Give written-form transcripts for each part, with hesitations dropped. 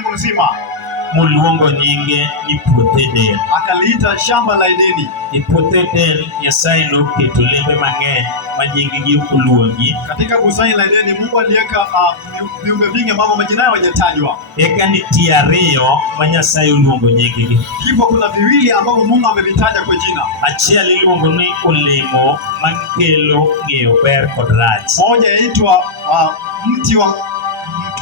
mzima muluongo nyinge ni puothe del. Akaliita shamba la Edeni. E puothe del Nyasaye noketo lembe mang'eny ma nyinggi oluongi. Katika bustani la Edeni Mungu aliweka viumbe vingi ambavyo majina yao hayajatajwa. Eka nitie ariyo ma Nyasaye oluongo nyinggi. Hivyo kuna viwili ambavyo Mungu amevitaja kwa jina. Achiel iluongo ni olemo makelo ng'eyo ber kod rach. Moja yaitwa mti wa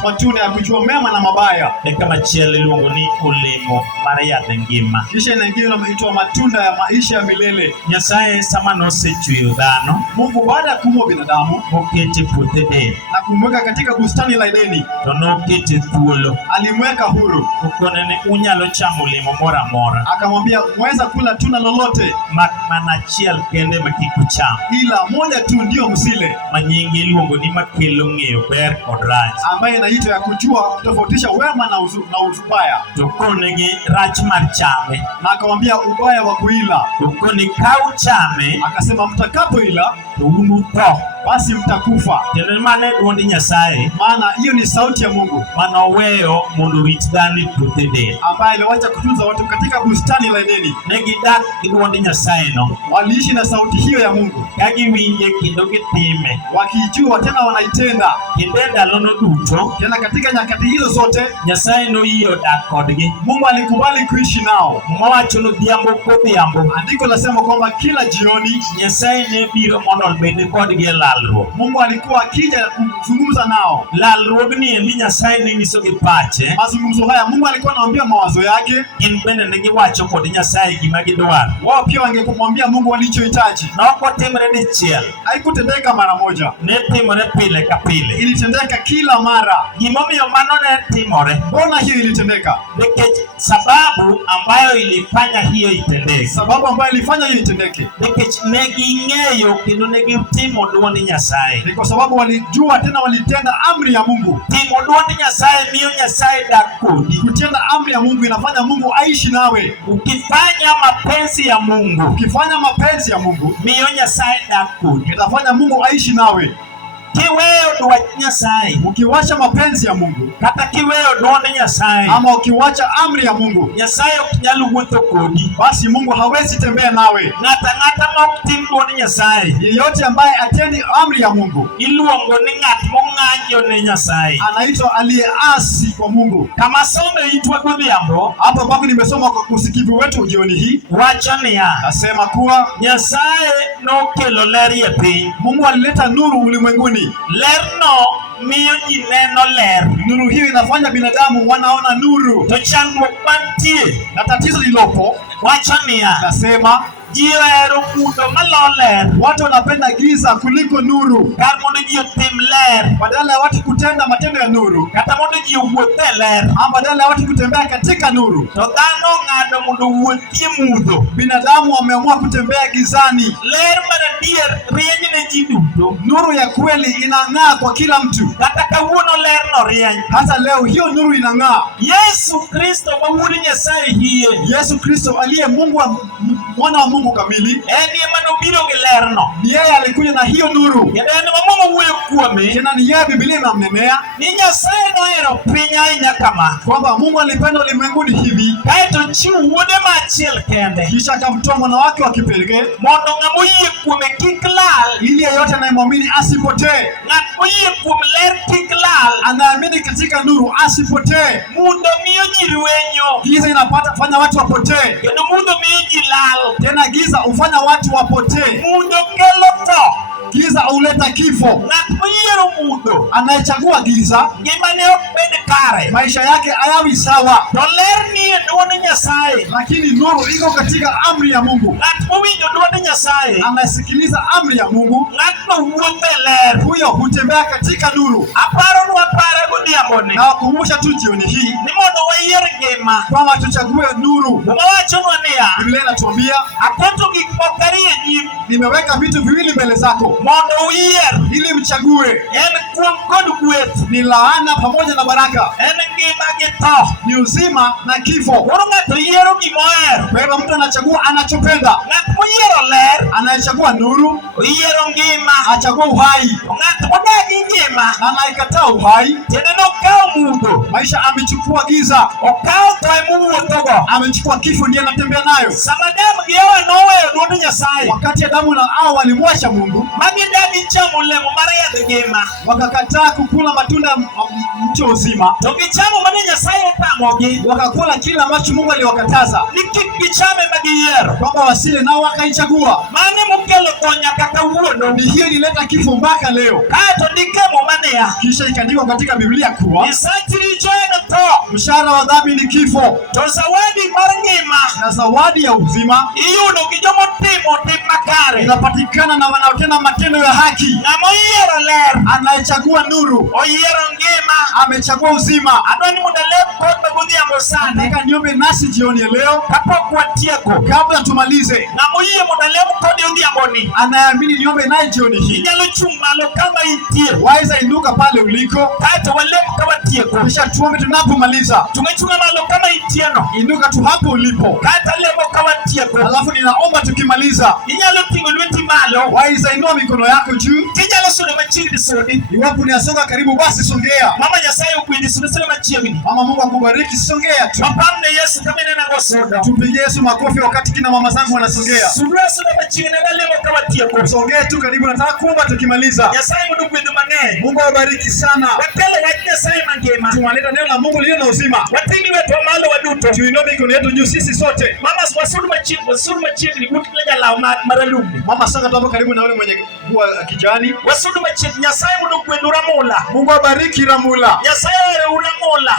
matunda ya kujua mema na mabaya. Eka machielo iluongo ni olemo mar yath ngima. Kisha nyingine inaitwa matunda ya maisha ya milele. Nyasaye sama nosechweyo dhano, Mungu baada ya kuumba binadamu mokete puothe del na kumweka katika bustani la Edeni, to nokete thuolo. alimweka huru. Okone ni unyalo chamo olemo moro amora, Akamwambia mweza kula tunda lolote mak mana achiel kende ma kik ucham, ila moja tu ndio msile, ma nyinge iluongo ni makelo ng'eyo ber kod rach. ambaye inaitwa ya kujua kutofautisha wema na ubaya. To konegi rach mar chame, Na akamwambia ubaya wa kuila. to koni ka uchame Akasema mtakapoila to un utho. basi mtakufa. Kendo mano e dwond Nyasaye Maana hiyo ni sauti ya Mungu manoweyo mondo orit dhano e puothe del. ambaye aliwacha kutunza watu katika bustani la Edeni. Ne gidak gi dwond Nyasayeno, Waliishi na sauti hiyo ya Mungu, ka giwinje kendo gitime, wakijua tena wanaitenda. kendo e ndalono duto Tena katika nyakati hizo zote Nyasaye noyie odak kodgi, Mungu alikubali kuishi nao. mowacho nodhiambo kodhiambo Andiko lasema kwamba kila jioni Nyasaye ne biro mondo obed kodgi e lalruok. Mungu alikuwa akija kuzungumza nao. Lalruogni endi Nyasaye ne nyisogi pache, Mazungumzo haya Mungu alikuwa anawaambia mawazo yake. gin bende ne giwacho kod Nyasaye gima gidwaro. Wao pia wangemwambia Mungu walichohitaji. Nok otimre dichiel, Haikutendeka mara moja, ne timore pile ka pile. ilitendeka kila mara. Gimomiyo mano ne timore, Mbona hiyo ilitendeka? nikech sababu ambayo ilifanya hiyo itendeke, Sababu ambayo ilifanya hiyo itendeke nikech ne ging'eyo kendo ne gitimo dwond Nyasaye. ni kwa sababu walijua, tena walitenda amri ya Mungu. Timo dwond Nyasaye miyo Nyasaye dak kodi. Kutenda amri ya Mungu inafanya Mungu aishi nawe. Ukifanya mapenzi ya Mungu Ukifanya mapenzi ya Mungu miyo Nyasaye dak kodi. itafanya Mungu aishi nawe. Kiweyo dwach Nyasaye Ukiwacha mapenzi ya Mungu kata kiweyo dwond Nyasaye, ama ukiwacha amri ya Mungu, Nyasaye ok nyal wuotho kodi. basi Mungu hawezi tembea nawe. Ng'ata ma ok tim dwond Nyasaye Yeyote ambaye atendi amri ya Mungu iluongo ni ng'at mong'anjo ne Nyasaye. anaitwa aliyeasi kwa Mungu. Kama some itwa godhiambo Hapo ambapo nimesoma kwa usikivu wetu jioni hii, wacho niya, nasema kuwa Nyasaye nokelo ler e piny. Mungu alileta nuru ulimwenguni. Lerno miyo ji neno ler, Nuru hiyo inafanya binadamu wanaona nuru, to chandruok mantie na tatizo lilopo wacho niya, nasema ji ohero mudho malo ler watu wanapenda giza kuliko nuru. kar mondo ji otim ler, Badala ya watu kutenda matendo ya nuru, kata mondo ji owuoth e ler, ama badala ya watu kutembea katika nuru, to dhano ong'ado mondo owuothie mudho. binadamu wameamua kutembea gizani. Ler mar adier rieny ne ji duto, Nuru ya kweli inang'aa kwa kila mtu. kata kawuono lerno rieny. Hata leo hiyo nuru inang'aa. Yesu Kristo ma wuod Nyasaye hie, Yesu Kristo aliye mwana wa Mungu kamili, en ema nobiro gi lerno, ni yeye alikuja na hiyo nuru. kendo en ema wuoyo kuome Tena ni yeye Biblia inamnenea ni Nyasaye nohero piny ahinya kama, kwamba Mungu alipenda ulimwenguni hivi, kaeto chiwo wuode ma achiel kende, kisha akamtoa mwana wake wa kipekee, mondo ng'ama oyie kuome kik lal. ili yeyote anayemwamini asipotee. Ng'at moyie kuom ler kik lal. Anaamini katika nuru asipotee. Mudho miyo ji rwenyo, Giza inafanya watu wapotee, kendo mudho miyo ji lal. tena giza hufanya watu wapotee. Mudho kelo tho. Giza huleta kifo. Ng'at moyiero mudho, Anayechagua giza, ngimane ok bed kare. maisha yake hayawi sawa, To ler ni e dwond Nyasaye. lakini nuru iko katika amri ya Mungu. Ng'at mowinjo dwond Nyasaye, Anasikiliza amri ya Mungu, ng'atno wuotho e ler. huyo hutembea katika nuru. Aparonu apare godhiamboni Na wakumbusha tu jioni hii ni mondo wayier ngima. kwamba tuchague nuru. Mawachonwa niya, Biblia inatuambia, aketo gik moko ariyo e nyim nimeweka vitu viwili mbele zako mondo uyier. ili mchague. En ni laana pamoja na baraka, ni uzima na kifo. Kwa hivyo mtu anachagua anachopenda. Anayechagua nuru achagua uhai, na anayekataa uhai maisha amechukua giza, amechukua kifo, ndiye anatembea nayo. Wakati Adamu na Hawa walimwacha Mungu, wakakataa kukula matunda ya mti wa uzima, wakakula kila ambacho Mungu aliwakataza kwamba wasile, nao wakaichagua. Ni hiyo ilileta kifo mpaka leo. Kisha ikaandikwa katika Biblia kuwa mshahara wa dhambi ni kifo, na zawadi ya uzima inapatikana na wanaotenda matendo ya haki. Anayechagua nuru amechagua uzima. Nataka niombe nasi jioni ya leo kabla tumalize. Anayeamini niombe naye jioni hii. Waweza inuka pale uliko, kisha tuombe tunapomaliza. Inuka tu hapo ulipo, alafu ninaomba tukimaliza waweza inua mikono yako juu. Iwapo unasonga karibu, basi songea. Mama, Mungu akubariki. Songea tu. Tupigie Yesu makofi wakati kina mama zangu wanasongea. Songea tu karibu, nataka kuomba tukimaliza. Mungu awabariki sana. Tumaleta neno la Mungu lililo na uzima. Tuinue mikono yetu juu sisi sote. Mama sanga tu karibu na yule mwenye nguo kijani. Mungu awabariki Ramula.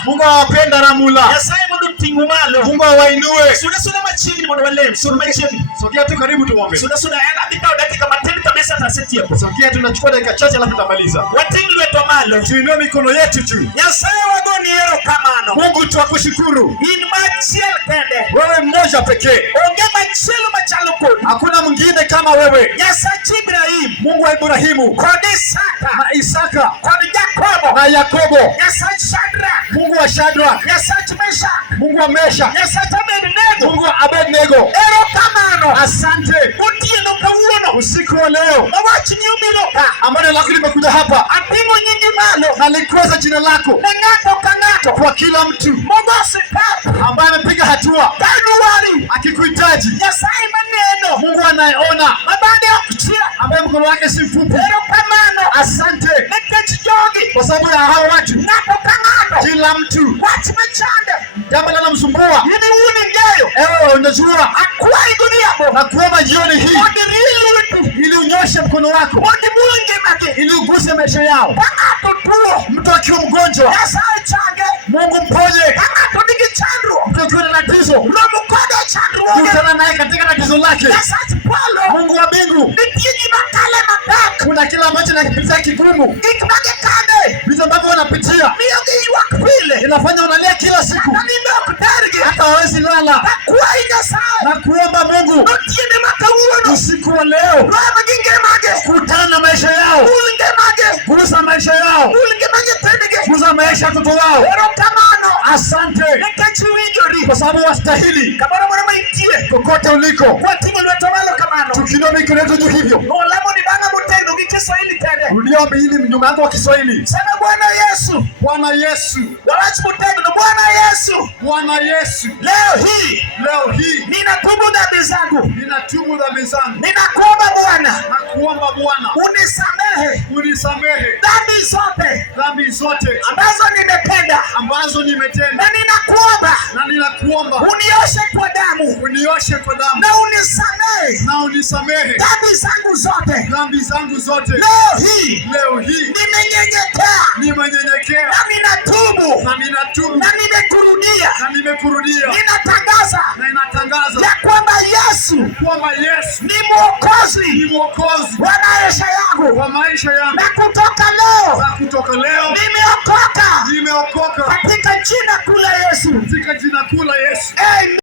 Mungu awapenda Ramula. Mungu awainue. Sogea tu karibu tuombe. Sogea, tunachukua dakika chache alafu tutamaliza. Tuinue mikono yetu juu. Mungu tunakushukuru. Wewe mmoja pekee. Hakuna mwingine kama wewe. Mungu wa Ibrahimu na Isaka na Yakobo. Mungu wa Shadraka, Mungu wa Mesha, Mungu wa Abednego. Asante usiku wa leo ambalo lako limekuja hapa, na likuweza jina lako kwa kila mtu ambaye amepiga hatua akikuhitaji. Mungu anayeona ambaye mkono wake si mfupi. Asante kwa sababu ya hao watu, kila mtu jambo linalomsumbua. Ewe unajua na kuomba jioni hii ili unyoshe mkono wako ili uguse maisha yao. Mtu akiwa mgonjwa, Mungu mponye. Mtu akiwa na tatizo, kutana naye katika tatizo lake. Mungu wa mbingu, kuna kila ambacho nakipitia kigumu, vitu ambavyo wanapitia inafanya unalia kila siku, hata hawezi lala. Na kuomba Mungu usiku wa leo, kutana na maisha yao, gusa maisha yao, gusa maisha ya watoto wao. Asante kwa sababu wastahili kokote uliko. Tukinua mikono yetu juu hivyo, rudia hili nyuma yako wa Kiswahili. Sema Bwana Yesu. Bwana Yesu. Bwana Yesu. Bwana Yesu. Leo hii ninatubu dhambi zangu. Ninakuomba Bwana, unisamehe dhambi zote ambazo nimetenda. Na ninakuomba unioshe kwa damu. Na unisamehe dhambi zangu zote. Leo hii nimenyenyekea. Na ninatubu. Na nimekurudia. Ninatangaza ya kwamba Yesu ni Mwokozi wa maisha yangu. Na kutoka leo nimeokoka katika jina kuu la Yesu. Amen.